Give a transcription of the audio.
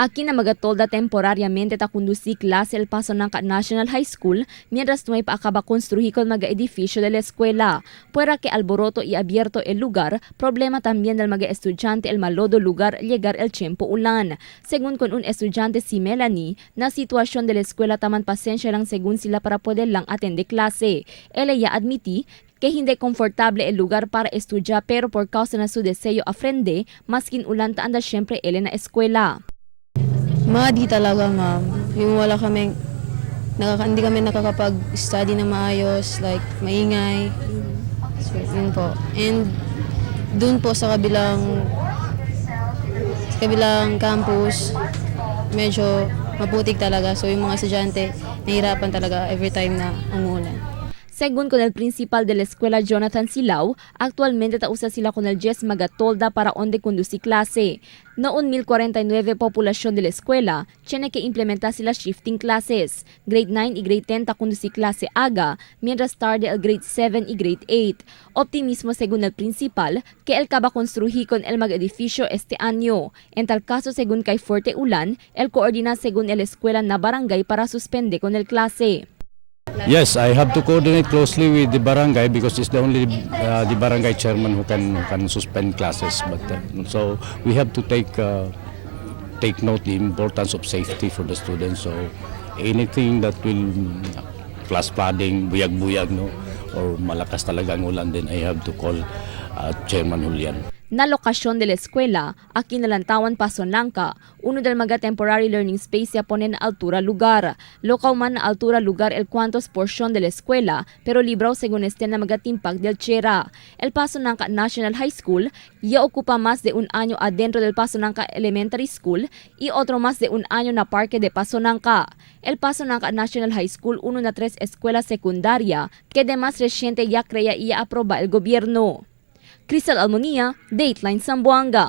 Aquí na magatolda temporariamente ta conduci clase el paso ng National High School mientras no hay pa acaba construir con mga edificio de la escuela. Puera que alboroto y abierto el lugar, problema también del mga estudiante el malodo lugar llegar el tiempo ulan. Según con un estudiante si Melanie, na sitwasyon de la escuela taman pasensya lang según sila para poder lang atende klase. Ella admití que hindi komportable el lugar para estudiar pero por causa na su deseo aprende, maskin ulan ta anda syempre ele na eskwela. Mga di talaga, ma'am. Yung wala kaming, hindi kami nakakapag-study na maayos, like maingay. So, yun po. And dun po sa kabilang campus, medyo maputik talaga. So yung mga estudyante, nahihirapan talaga every time na umuulan. Según con el principal de la escuela Jonathan Silao, actualmente tausa sila con el 10 magatolda para onde conduci klase. Noon 1049 populación de la escuela, tiene que implementar sila shifting classes. Grade 9 y grade 10 ta conduci klase aga, mientras tarde el grade 7 y grade 8. Optimismo según el principal que él acaba construir con el mag-edificio este año. En tal caso, según kay Forte Ulan, él coordina según el escuela na barangay para suspende con el clase. Yes, I have to coordinate closely with the barangay because it's the only the barangay chairman who can suspend classes. But so we have to take note the importance of safety for the students. So anything that will class flooding, buyag-buyag, no, or malakas talaga ang ulan, then I have to call Chairman Julian. Na lokasyon de la escuela, aquí nalantawan Pasonanca, uno del mga temporary learning space ya pone na altura lugar. Lokaw man na altura lugar el cuantos porción de la escuela, pero libraw según este na mga timpag del Chera. El Pasonanca National High School ya ocupa más de un año adentro del Pasonanca Elementary School y otro más de un año na parque de Pasonanca. El Pasonanca National High School, uno na 3 escuelas secundaria, que de más reciente ya crea y aproba el gobierno. Cristal Almonía, Dateline Zamboanga.